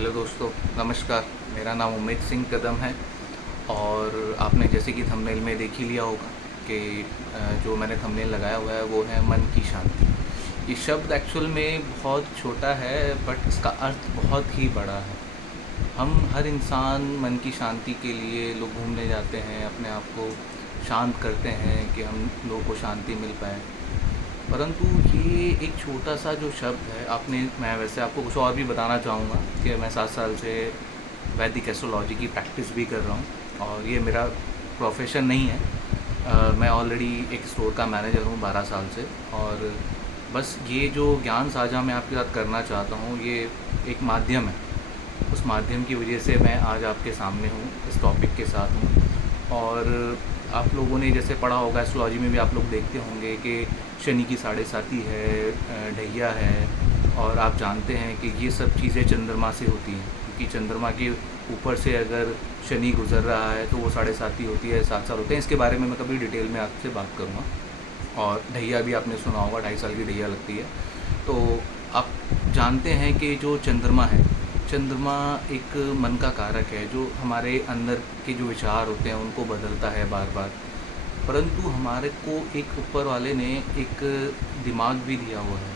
Hello दोस्तों, नमस्कार। मेरा नाम उमेद सिंह कदम है और आपने जैसे कि थंबनेल में देख ही लिया होगा कि जो मैंने थंबनेल लगाया हुआ है वो है मन की शांति। ये शब्द एक्चुअल में बहुत छोटा है बट इसका अर्थ बहुत ही बड़ा है। हम हर इंसान मन की शांति के लिए लोग घूमने जाते हैं, अपने आप को शांत करते हैं कि हम लोगों को शांति मिल पाए। परंतु ये एक छोटा सा जो शब्द है, मैं वैसे आपको कुछ और भी बताना चाहूँगा कि मैं 7 साल से वैदिक एस्ट्रोलॉजी की प्रैक्टिस भी कर रहा हूँ और ये मेरा प्रोफेशन नहीं है। मैं ऑलरेडी एक स्टोर का मैनेजर हूँ 12 साल से। और बस ये जो ज्ञान साझा मैं आपके साथ करना चाहता हूँ, ये एक माध्यम है। उस माध्यम की वजह से मैं आज आपके सामने हूँ, इस टॉपिक के साथ हूँ। और आप लोगों ने जैसे पढ़ा होगा, एस्ट्रोलॉजी में भी आप लोग देखते होंगे कि शनि की साढ़े साती है, ढैया है, और आप जानते हैं कि ये सब चीज़ें चंद्रमा से होती हैं, क्योंकि चंद्रमा के ऊपर से अगर शनि गुजर रहा है तो वो साढ़े साती होती है, 7 साल होते हैं। इसके बारे में मैं कभी डिटेल में आपसे बात करूँगा। और ढैया भी आपने सुना होगा, 2.5 साल की ढैया लगती है। तो आप जानते हैं कि जो चंद्रमा है, चंद्रमा एक मन का कारक है जो हमारे अंदर के जो विचार होते हैं उनको बदलता है बार बार। परंतु हमारे को एक ऊपर वाले ने एक दिमाग भी दिया हुआ है।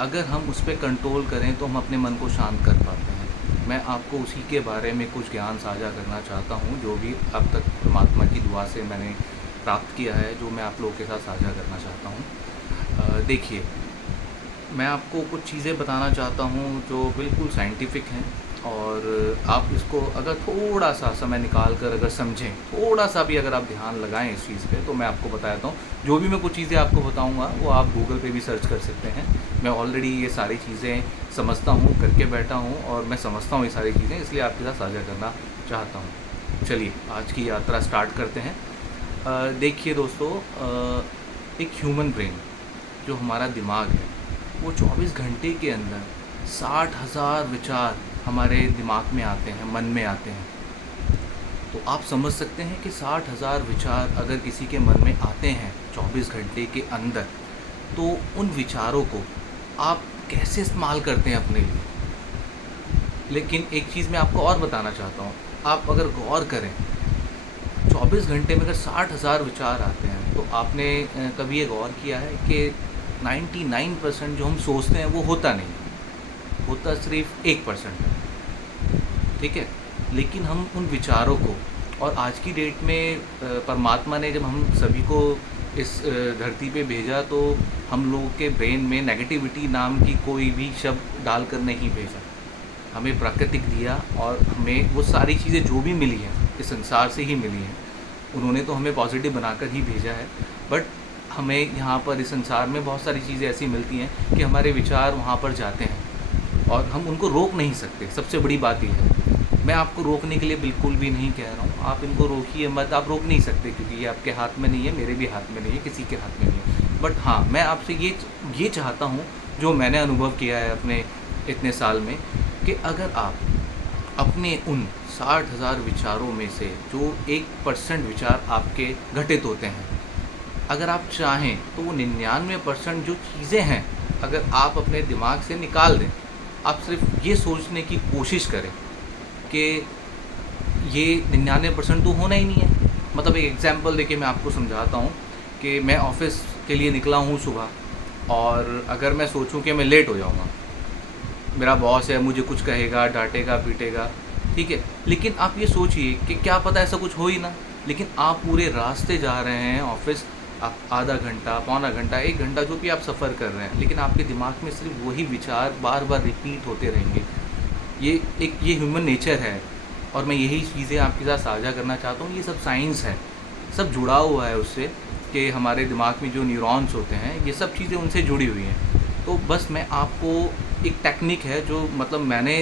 अगर हम उस पर कंट्रोल करें तो हम अपने मन को शांत कर पाते हैं। मैं आपको उसी के बारे में कुछ ज्ञान साझा करना चाहता हूँ, जो भी अब तक परमात्मा की दुआ से मैंने प्राप्त किया है, जो मैं आप लोगों के साथ साझा करना चाहता हूँ। देखिए, मैं आपको कुछ चीज़ें बताना चाहता हूँ जो बिल्कुल साइंटिफिक हैं, और आप इसको अगर थोड़ा सा समय निकाल कर अगर समझें, थोड़ा सा भी अगर आप ध्यान लगाएं इस चीज़ पे, तो मैं आपको बताता हूँ। जो भी मैं कुछ चीज़ें आपको बताऊँगा वो आप गूगल पे भी सर्च कर सकते हैं। मैं ऑलरेडी ये सारी चीज़ें समझता हूँ, करके बैठा हूँ, और मैं समझता हूँ ये सारी चीज़ें, इसलिए आपके साथ साझा करना चाहता हूँ। चलिए आज की यात्रा स्टार्ट करते हैं। देखिए दोस्तों, एक ह्यूमन ब्रेन, जो हमारा दिमाग है, वो 24 घंटे के अंदर 60,000 विचार हमारे दिमाग में आते हैं, मन में आते हैं। तो आप समझ सकते हैं कि 60,000 विचार अगर किसी के मन में आते हैं 24 घंटे के अंदर, तो उन विचारों को आप कैसे इस्तेमाल करते हैं अपने लिए। लेकिन एक चीज़ मैं आपको और बताना चाहता हूँ, आप अगर गौर करें, 24 घंटे में अगर 60,000 विचार आते हैं, तो आपने कभी ये गौर किया है कि 99% जो हम सोचते हैं वो होता नहीं, होता सिर्फ 1% है। ठीक है, लेकिन हम उन विचारों को, और आज की डेट में परमात्मा ने जब हम सभी को इस धरती पे भेजा, तो हम लोगों के ब्रेन में नेगेटिविटी नाम की कोई भी शब्द डालकर नहीं भेजा। हमें प्राकृतिक दिया और हमें वो सारी चीज़ें जो भी मिली हैं इस संसार से ही मिली हैं। उन्होंने तो हमें पॉजिटिव बनाकर ही भेजा है, बट हमें यहाँ पर इस संसार में बहुत सारी चीज़ें ऐसी मिलती हैं कि हमारे विचार वहाँ पर जाते हैं और हम उनको रोक नहीं सकते। सबसे बड़ी बात यह है, मैं आपको रोकने के लिए बिल्कुल भी नहीं कह रहा हूँ, आप इनको रोकिए मत, आप रोक नहीं सकते, क्योंकि ये आपके हाथ में नहीं है, मेरे भी हाथ में नहीं है, किसी के हाथ में नहीं है। बट हाँ, मैं आपसे ये चाहता हूँ, जो मैंने अनुभव किया है अपने इतने साल में, कि अगर आप अपने उन 60,000 विचारों में से जो 1% विचार आपके घटित होते हैं, अगर आप चाहें तो वो 99% जो चीज़ें हैं, अगर आप अपने दिमाग से निकाल दें, आप सिर्फ ये सोचने की कोशिश करें कि ये 99% तो होना ही नहीं है। मतलब एक एग्जांपल देके मैं आपको समझाता हूँ कि मैं ऑफिस के लिए निकला हूँ सुबह, और अगर मैं सोचूं कि मैं लेट हो जाऊँगा, मेरा बॉस है, मुझे कुछ कहेगा, डांटेगा, पीटेगा, ठीक है, लेकिन आप ये सोचिए कि क्या पता ऐसा कुछ हो ही ना। लेकिन आप पूरे रास्ते जा रहे हैं ऑफिस, आप आधा घंटा, पौना घंटा, 1 घंटा जो भी आप सफ़र कर रहे हैं, लेकिन आपके दिमाग में सिर्फ वही विचार बार बार रिपीट होते रहेंगे। ये ह्यूमन नेचर है, और मैं यही चीज़ें आपके साथ साझा करना चाहता हूँ। ये सब साइंस है, सब जुड़ा हुआ है उससे, कि हमारे दिमाग में जो न्यूरॉन्स होते हैं, ये सब चीज़ें उनसे जुड़ी हुई हैं। तो बस मैं आपको एक टेक्निक है जो मतलब मैंने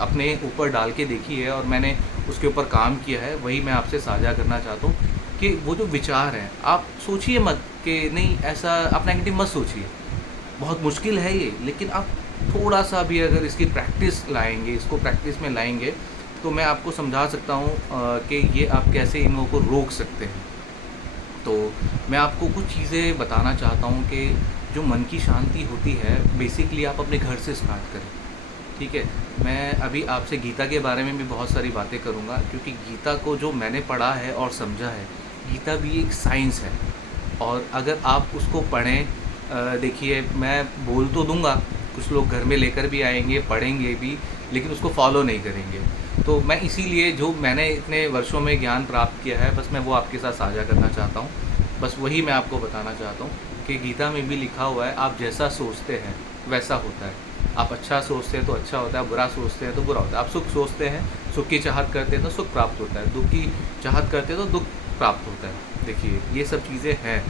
अपने ऊपर डाल के देखी है और मैंने उसके ऊपर काम किया है, वही मैं आपसे साझा करना चाहता हूँ। कि वो जो विचार हैं, आप सोचिए मत कि नहीं, ऐसा आप नेगेटिव मत सोचिए, बहुत मुश्किल है ये, लेकिन आप थोड़ा सा भी अगर इसकी प्रैक्टिस लाएंगे, इसको प्रैक्टिस में लाएंगे, तो मैं आपको समझा सकता हूँ कि ये आप कैसे इन लोगों को रोक सकते हैं। तो मैं आपको कुछ चीज़ें बताना चाहता हूँ कि जो मन की शांति होती है, बेसिकली आप अपने घर से स्टार्ट करें। ठीक है। मैं अभी आपसे गीता के बारे में भी बहुत सारी बातें करूँगा, क्योंकि गीता को जो मैंने पढ़ा है और समझा है, गीता भी एक साइंस है। और अगर आप उसको पढ़ें, देखिए मैं बोल तो दूँगा, कुछ लोग घर में लेकर भी आएँगे, पढ़ेंगे भी, लेकिन उसको फॉलो नहीं करेंगे। तो मैं इसीलिए जो मैंने इतने वर्षों में ज्ञान प्राप्त किया है, बस मैं वो आपके साथ साझा करना चाहता हूँ। बस वही मैं आपको बताना चाहता हूँ कि गीता में भी लिखा हुआ है, आप जैसा सोचते हैं वैसा होता है। आप अच्छा सोचते हैं तो अच्छा होता है, बुरा सोचते हैं तो बुरा होता है। आप सुख सोचते हैं, सुख की चाहत करते हैं तो सुख प्राप्त होता है, दुख की चाहत करते हैं तो दुख प्राप्त होता है। देखिए ये सब चीज़ें हैं,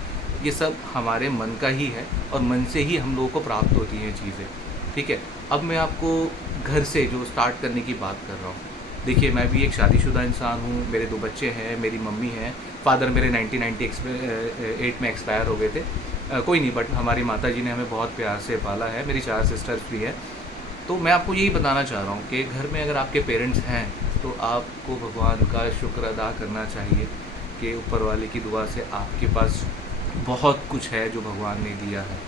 ये सब हमारे मन का ही है, और मन से ही हम लोगों को प्राप्त होती हैं चीज़ें। ठीक है। अब मैं आपको घर से जो स्टार्ट करने की बात कर रहा हूँ, देखिए मैं भी एक शादीशुदा इंसान हूँ, मेरे 2 बच्चे हैं, मेरी मम्मी हैं, फ़ादर मेरे 1998 में एक्सपायर हो गए थे। कोई नहीं, बट हमारी माताजी ने हमें बहुत प्यार से पाला है, मेरी 4 सिस्टर्स भी हैं। तो मैं आपको यही बताना चाह रहा हूँ कि घर में अगर आपके पेरेंट्स हैं, तो आपको भगवान का शुक्र अदा करना चाहिए कि ऊपर वाले की दुआ से आपके पास बहुत कुछ है जो भगवान ने दिया है।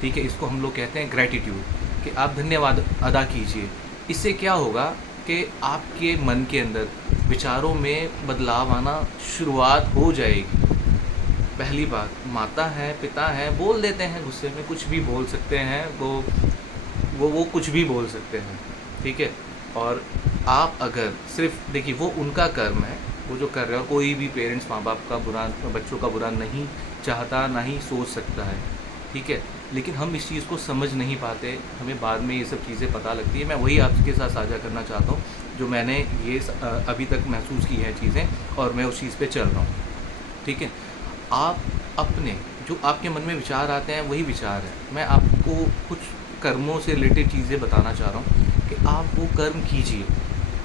ठीक है, इसको हम लोग कहते हैं ग्रैटिट्यूड, कि आप धन्यवाद अदा कीजिए। इससे क्या होगा कि आपके मन के अंदर विचारों में बदलाव आना शुरुआत हो जाएगी। पहली बात, माता है, पिता है, बोल देते हैं, गुस्से में कुछ भी बोल सकते हैं, वो कुछ भी बोल सकते हैं। ठीक है। और आप अगर सिर्फ देखिए, वो उनका कर्म है, वो जो कर रहे हैं, और कोई भी पेरेंट्स माँ बाप का बुरा, बच्चों का बुरा नहीं चाहता, ना ही सोच सकता है। ठीक है। लेकिन हम इस चीज़ को समझ नहीं पाते, हमें बाद में ये सब चीज़ें पता लगती है। मैं वही आपके साथ साझा करना चाहता हूँ जो मैंने ये अभी तक महसूस की हैं चीज़ें, और मैं उस चीज़ पे चल रहा हूँ। ठीक है। आप अपने जो आपके मन में विचार आते हैं वही विचार है। मैं आपको कुछ कर्मों से रिलेटेड चीज़ें बताना चाह रहा हूँ कि आप वो कर्म कीजिए।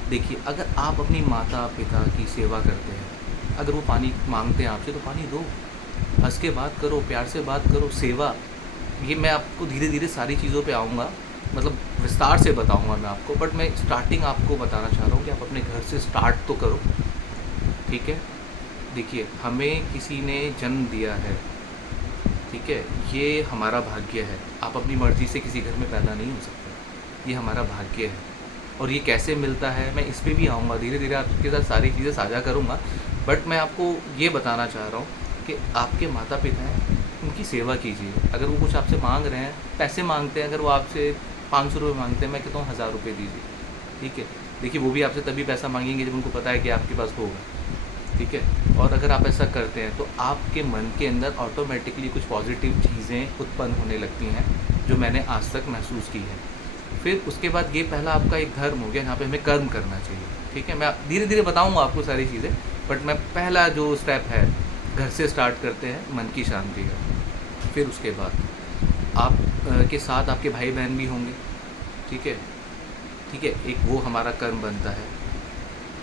देखिए, अगर आप अपनी माता पिता की सेवा करते हैं, अगर वो पानी मांगते हैं आपसे तो पानी दो, हंस के बात करो, प्यार से बात करो, सेवा। ये मैं आपको धीरे धीरे सारी चीज़ों पे आऊँगा, मतलब विस्तार से बताऊँगा मैं आपको, बट मैं स्टार्टिंग आपको बताना चाह रहा हूँ कि आप अपने घर से स्टार्ट तो करो। ठीक है। देखिए, हमें किसी ने जन्म दिया है, ठीक है, ये हमारा भाग्य है। आप अपनी मर्ज़ी से किसी घर में पैदा नहीं हो सकते, ये हमारा भाग्य है। और ये कैसे मिलता है, मैं इस पे भी आऊँगा, धीरे धीरे आपके साथ सारी चीज़ें साझा करूँगा। बट मैं आपको ये बताना चाह रहा हूँ कि आपके माता पिता हैं, उनकी सेवा कीजिए। अगर वो कुछ आपसे मांग रहे हैं, पैसे मांगते हैं, अगर वो आपसे 500 रुपये मांगते हैं, मैं कहता हूँ 1000 रुपये दीजिए। ठीक है। देखिए, वो भी आपसे तभी पैसा मांगेंगे जब उनको पता है कि आपके पास होगा। ठीक है। और अगर आप ऐसा करते हैं तो आपके मन के अंदर ऑटोमेटिकली कुछ पॉजिटिव चीज़ें उत्पन्न होने लगती हैं, जो मैंने आज तक महसूस की है। फिर उसके बाद ये पहला आपका एक धर्म हो गया, यहाँ पे हमें कर्म करना चाहिए। ठीक है। मैं धीरे धीरे बताऊँगा आपको सारी चीज़ें, बट मैं पहला जो स्टेप है, घर से स्टार्ट करते हैं, मन की शांति का। फिर उसके बाद आप के साथ आपके भाई बहन भी होंगे। ठीक है। ठीक है। एक वो हमारा कर्म बनता है,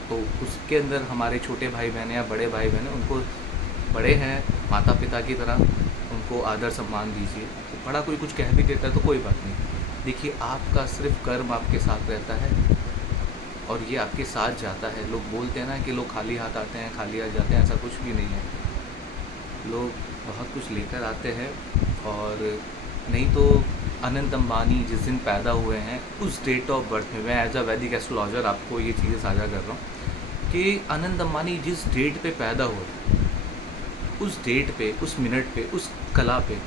तो उसके अंदर हमारे छोटे भाई बहन या बड़े भाई बहन हैं, उनको बड़े हैं माता पिता की तरह, उनको आदर सम्मान दीजिए। तो बड़ा कोई कुछ कह भी देता है तो कोई बात नहीं। देखिए, आपका सिर्फ कर्म आपके साथ रहता है, और ये आपके साथ जाता है। लोग बोलते हैं ना कि लोग खाली हाथ आते हैं, खाली हाथ जाते हैं, ऐसा कुछ भी नहीं है। लोग बहुत कुछ लेकर आते हैं, और नहीं तो अनंत अंबानी जिस दिन पैदा हुए हैं, उस डेट ऑफ बर्थ में, मैं एज अ वैदिक एस्ट्रोलॉजर आपको ये चीज़ें साझा कर रहा हूँ कि अनंत अंबानी जिस डेट पे पैदा हुए, उस डेट पे, उस मिनट पे, उस कला पे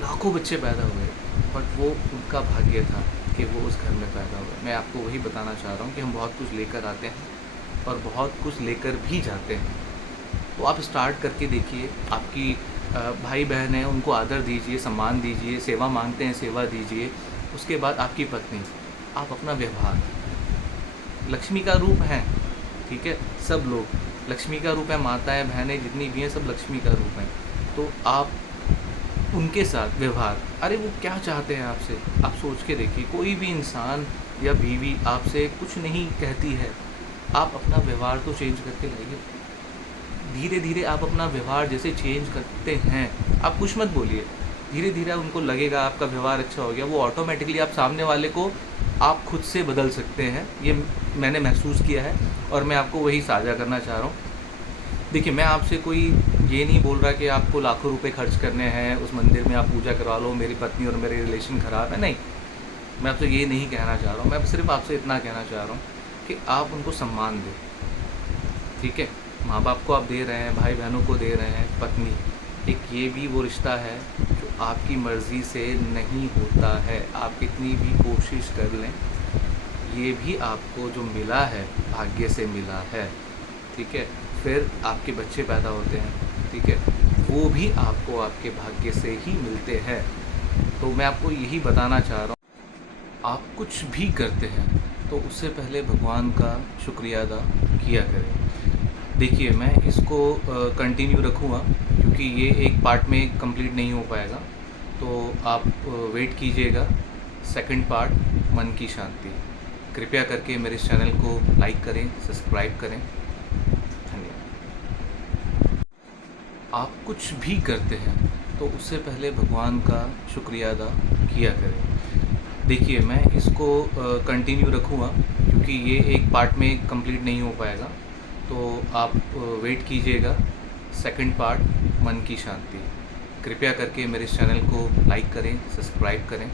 लाखों बच्चे पैदा हुए, बट वो उनका भाग्य था कि वो उस घर में पैदा हुए। मैं आपको वही बताना चाह रहा हूँ कि हम बहुत कुछ लेकर आते हैं और बहुत कुछ लेकर भी जाते हैं। तो आप स्टार्ट करके देखिए। आपकी भाई बहन हैं, उनको आदर दीजिए, सम्मान दीजिए, सेवा मांगते हैं, सेवा दीजिए। उसके बाद आपकी पत्नी, आप अपना व्यवहार, लक्ष्मी का रूप हैं। ठीक है। सब लोग लक्ष्मी का रूप है, माताएं बहनें जितनी भी हैं सब लक्ष्मी का रूप हैं। तो आप उनके साथ व्यवहार, अरे वो क्या चाहते हैं आपसे, आप सोच के देखिए। कोई भी इंसान या बीवी आपसे कुछ नहीं कहती है, आप अपना व्यवहार तो चेंज करके लाइए। धीरे धीरे आप अपना व्यवहार जैसे चेंज करते हैं, आप कुछ मत बोलिए, धीरे धीरे उनको लगेगा आपका व्यवहार अच्छा हो गया, वो ऑटोमेटिकली आप सामने वाले को आप खुद से बदल सकते हैं। ये मैंने महसूस किया है, और मैं आपको वही साझा करना चाह रहा हूँ। देखिए, मैं आपसे कोई ये नहीं बोल रहा कि आपको लाखों रुपए खर्च करने हैं, उस मंदिर में आप पूजा करवा लो, मेरी पत्नी और मेरे रिलेशन ख़राब है, नहीं। मैं आपसे ये नहीं कहना चाह रहा हूँ, मैं सिर्फ आपसे इतना कहना चाह रहा हूँ कि आप उनको सम्मान दें। ठीक है, माँ बाप को आप दे रहे हैं, भाई बहनों को दे रहे हैं, पत्नी, एक ये भी वो रिश्ता है जो आपकी मर्ज़ी से नहीं होता है। आप कितनी भी कोशिश कर लें, ये भी आपको जो मिला है भाग्य से मिला है। ठीक है, फिर आपके बच्चे पैदा होते हैं, ठीक है, वो भी आपको आपके भाग्य से ही मिलते हैं। तो मैं आपको यही बताना चाह रहा हूँ, आप कुछ भी करते हैं तो उससे पहले भगवान का शुक्रिया अदा किया करें। देखिए, मैं इसको कंटिन्यू रखूँगा क्योंकि ये एक पार्ट में कंप्लीट नहीं हो पाएगा, तो आप वेट कीजिएगा सेकंड पार्ट, मन की शांति। कृपया करके मेरे इस चैनल को लाइक करें, सब्सक्राइब करें। धन्यवाद। आप कुछ भी करते हैं तो उससे पहले भगवान का शुक्रिया अदा किया करें। देखिए, मैं इसको कंटिन्यू रखूँगा क्योंकि ये एक पार्ट में कंप्लीट नहीं हो पाएगा, तो आप वेट कीजिएगा सेकंड पार्ट, मन की शांति। कृपया करके मेरे इस चैनल को लाइक करें, सब्सक्राइब करें।